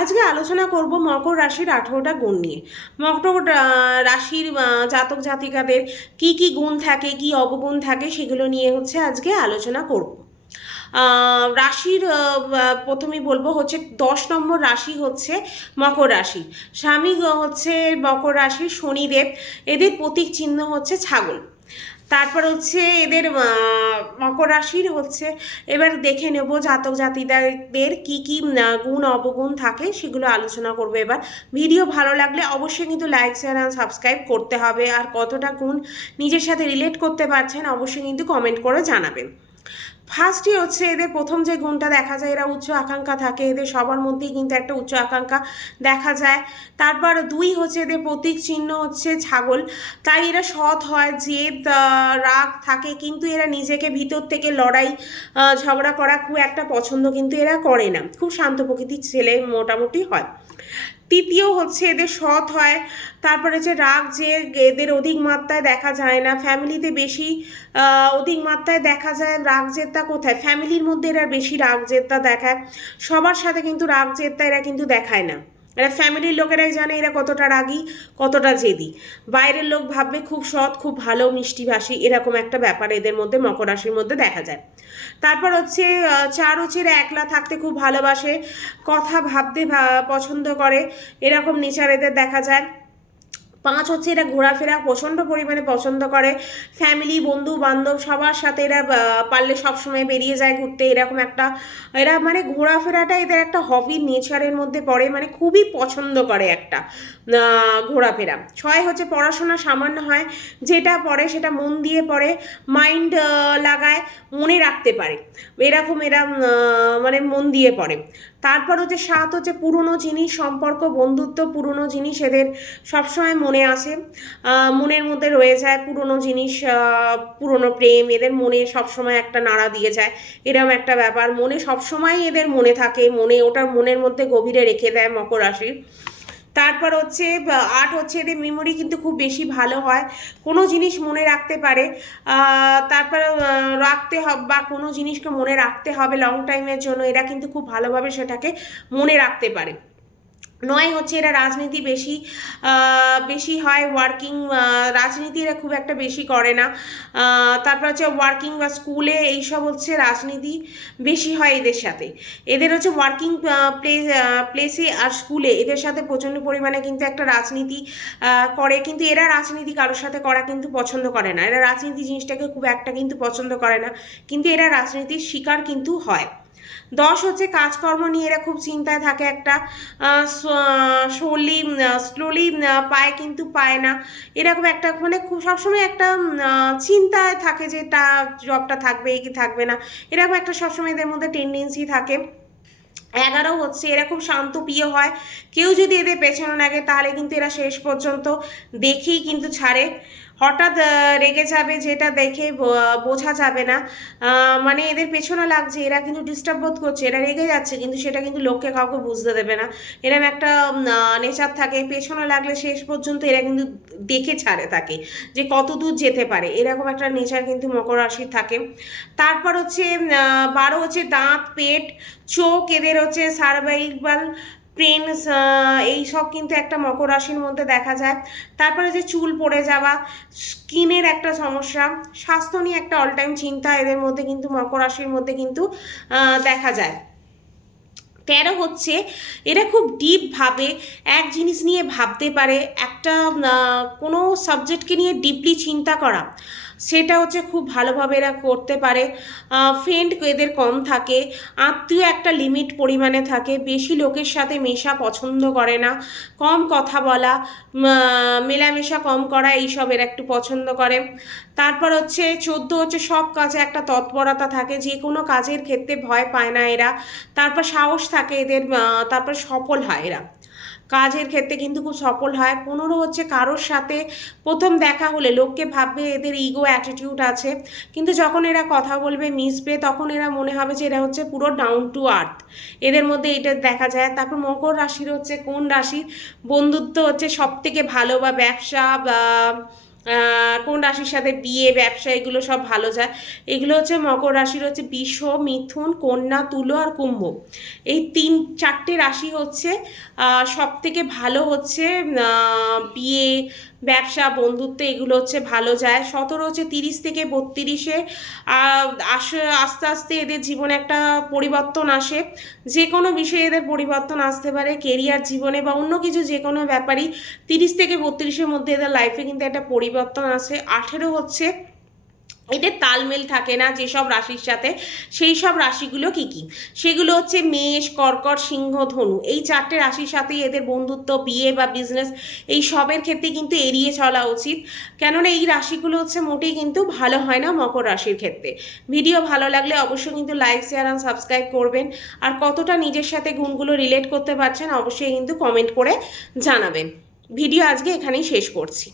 আজকে আলোচনা করব মকর রাশির 18টা গুণ নিয়ে। মকর রাশির জাতক জাতিকাদের কি কি গুণ থাকে, কি অবগুণ থাকে, সেগুলো নিয়ে আজকে আলোচনা করব। রাশির প্রথমেই বলবো 10 নম্বর রাশি মকর রাশি। স্বামী মকর রাশির শনিদেব। এদের প্রতীক চিহ্ন ছাগল। তারপর এদের মকর রাশির এবার দেখে নেব জাতক জাতিকাদের কি কি গুণ অবগুণ থাকে, সেগুলো আলোচনা করবো। এবার ভিডিও ভালো লাগলে অবশ্যই কিন্তু লাইক শেয়ার আর সাবস্ক্রাইব করতে হবে, আর কতটা গুণ নিজের সাথে রিলেট করতে পারছেন অবশ্যই কিন্তু কমেন্ট করে জানাবেন। ফার্স্টই এদের প্রথম যে গুণটা দেখা যায়, এরা উচ্চ আকাঙ্ক্ষা থাকে, এদের সবার মধ্যেই কিন্তু একটা উচ্চ আকাঙ্ক্ষা দেখা যায়। তারপর 2 এদের প্রতীক চিহ্ন ছাগল। তাই এরা সৎ হয়, জেদ রাগ থাকে, কিন্তু এরা নিজেকে ভিতর থেকে লড়াই ঝগড়া করা খুব একটা পছন্দ কিন্তু এরা করে না, খুব শান্ত প্রকৃতির ছেলে মোটামুটি হয়। তৃতীয় এদের সৎ হয়। তারপরে রাগ যে এদের অধিক মাত্রায় দেখা যায় না, ফ্যামিলিতে বেশি অধিক মাত্রায় দেখা যায়। রাগ জেদটা কোথায়? ফ্যামিলির মধ্যে এরা বেশি রাগ জেদটা দেখায়, সবার সাথে কিন্তু রাগ জেদটা এরা কিন্তু দেখায় না। এরা ফ্যামিলির লোকেরাই জানে এরা কতটা রাগী, কতটা জেদি। বাইরের লোক ভাববে খুব সৎ, খুব ভালো, মিষ্টিভাষী, এরকম একটা ব্যাপার এদের মধ্যে মকর রাশির মধ্যে দেখা যায়। তারপর 4 এরা একলা থাকতে খুব ভালোবাসে, কথা ভাবতে পছন্দ করে, এরকম নেচার এদের দেখা যায়। 5 এরা ঘোরাফেরা প্রচণ্ড পরিমাণে পছন্দ করে, ফ্যামিলি বন্ধু বান্ধব সবার সাথে এরা পারলে সবসময় বেরিয়ে যায় ঘুরতে, এরকম একটা এরা মানে ঘোরাফেরাটা এদের একটা হবি নেচারের মধ্যে পড়ে, মানে খুবই পছন্দ করে একটা ঘোরাফেরা। 6 পড়াশোনা সামান্য হয়, যেটা পড়ে সেটা মন দিয়ে পড়ে, মাইন্ড লাগায়, মনে রাখতে পারে, এরকম এরা মানে মন দিয়ে পড়ে। তারপর 7 পুরনো জিনিস, সম্পর্ক বন্ধুত্ব, পুরনো জিনিস এদের সবসময় মনে আসে, মনের মধ্যে রয়ে যায় পুরনো জিনিস, পুরনো প্রেম এদের মনে সবসময় একটা নাড়া দিয়ে যায়, এরকম একটা ব্যাপার মনে সবসময় এদের মনে থাকে, ওটা মনের মধ্যে গভীরে রেখে দেয় মকর রাশির। তারপর 8 এদের মেমোরি কিন্তু খুব বেশি ভালো হয়, কোনো জিনিস মনে রাখতে পারে। তারপর রাখতে হবে বা কোনো জিনিসকে মনে রাখতে হবে লং টাইমের জন্য, এরা কিন্তু খুব ভালোভাবে সেটাকে মনে রাখতে পারে। 9 এরা রাজনীতি বেশি বেশি হয়, ওয়ার্কিং রাজনীতি এরা খুব একটা বেশি করে না। তারপর ওয়ার্কিং বা স্কুলে এইসব রাজনীতি বেশি হয় এদের সাথে। এদের ওয়ার্কিং প্লেসে আর স্কুলে এদের সাথে প্রচণ্ড পরিমাণে কিন্তু একটা রাজনীতি করে, কিন্তু এরা রাজনীতি কারোর সাথে করা কিন্তু পছন্দ করে না, এরা রাজনীতি জিনিসটাকে খুব একটা কিন্তু পছন্দ করে না, কিন্তু এরা রাজনীতির শিকার কিন্তু হয়। 10 কাজকর্ম নিয়ে এরা খুব চিন্তায় থাকে, একটা স্লোলি পায় কিন্তু পায় না, এরকম একটা মানে খুব সবসময় একটা চিন্তায় থাকে যে জবটা থাকবে কি থাকবে না, এরকম একটা সবসময় এদের মধ্যে টেন্ডেন্সি থাকে। 11 এরা খুব শান্ত প্রিয় হয়, কেউ যদি এদের পেছনে লাগে তাহলে কিন্তু এরা শেষ পর্যন্ত দেখেই কিন্তু ছাড়ে, হঠাৎ রেগে যাবে, যেটা দেখে বোঝা যাবে না, মানে এদের পেছনে লাগছে, এরা কিন্তু ডিস্টার্ব বোধ করছে, এরা রেগে যাচ্ছে, কিন্তু সেটা কিন্তু লোককে কাউকে বুঝতে দেবে না, এরকম একটা নেচার থাকে। পেছনে লাগলে শেষ পর্যন্ত এরা কিন্তু দেখে ছাড়ে থাকে যে কত দূর যেতে পারে, এরকম একটা নেচার কিন্তু মকর রাশির থাকে। তারপর 12 দাঁত, পেট, চোখ এদের সার্ভাইভাল প্রেমস, এইসব কিন্তু একটা মকর রাশির মধ্যে দেখা যায়। তারপরে চুল পড়ে যাওয়া, স্কিনের একটা সমস্যা, স্বাস্থ্য নিয়ে একটা অল টাইম চিন্তা এদের মধ্যে কিন্তু মকর রাশির মধ্যে কিন্তু দেখা যায়। 13 এরা খুব ডিপভাবে এক জিনিস নিয়ে ভাবতে পারে, একটা কোনো সাবজেক্টকে নিয়ে ডিপলি চিন্তা করা, সেটা খুব ভালোভাবে এরা করতে পারে। ফ্রেন্ড এদের কম থাকে, আত্মীয় একটা লিমিট পরিমাণে থাকে, বেশি লোকের সাথে মেশা পছন্দ করে না, কম কথা বলা, মেলামেশা কম করা, এইসব এরা একটু পছন্দ করে। তারপর 14 সব কাজে একটা তৎপরতা থাকে, যে কোনো কাজের ক্ষেত্রে ভয় পায় না এরা। তারপর সাহস থাকে এদের, তারপর সফল হয় এরা কাজের ক্ষেত্রে কিন্তু খুব সফল হয়। 15 কারোর সাথে প্রথম দেখা হলে লোককে ভাববে এদের ইগো অ্যাটিটিউড আছে, কিন্তু যখন এরা কথা বলবে মিশবে তখন এরা মনে হবে যে এরা পুরো ডাউন টু আর্থ, এদের মধ্যে এটা দেখা যায়। তারপর মকর রাশির কোন রাশির বন্ধুত্ব সব থেকে ভালো, বা ব্যবসা বা কোন রাশির সাথে বিয়ে, ব্যবসা, এগুলো সব ভালো যায়। এগুলো হচ্ছে মকর রাশির হচ্ছে বৃষ, মিথুন, কন্যা, তুলো আর কুম্ভ। এই 4টে রাশি হচ্ছে সব থেকে ভালো হচ্ছে বিয়ে, ব্যবসা, বন্ধুত্ব, এগুলো হচ্ছে ভালো যায়। 17 হচ্ছে 30 থেকে 32-এ আস্তে আস্তে এদের জীবনে একটা পরিবর্তন আসে। যে কোনো বিষয়ে এদের পরিবর্তন আসতে পারে, কেরিয়ার জীবনে বা অন্য কিছু যে কোনো ব্যাপারই 30 থেকে 32-এর মধ্যে এদের লাইফে কিন্তু একটা পরিবর্তন আসে। 18 হচ্ছে এদের তালমেল থাকে না যেসব রাশির সাথে, সেই সব রাশিগুলো কি কি, সেগুলো হচ্ছে মেষ, কর্কট, সিংহ, ধনু। এই 4টে রাশির সাথেই এদের বন্ধুত্ব, বিয়ে বা বিজনেস এই সবের ক্ষেত্রে কিন্তু এড়িয়ে চলা উচিত, কেননা এই রাশিগুলো হচ্ছে মোটেই কিন্তু ভালো হয় না মকর রাশির ক্ষেত্রে। ভিডিও ভালো লাগলে অবশ্যই কিন্তু লাইক, শেয়ার আর সাবস্ক্রাইব করবেন। আর কতটা নিজের সাথে গুণগুলো রিলেট করতে পারছেন অবশ্যই কিন্তু কমেন্ট করে জানাবেন। ভিডিও আজকে এখানেই শেষ করছি।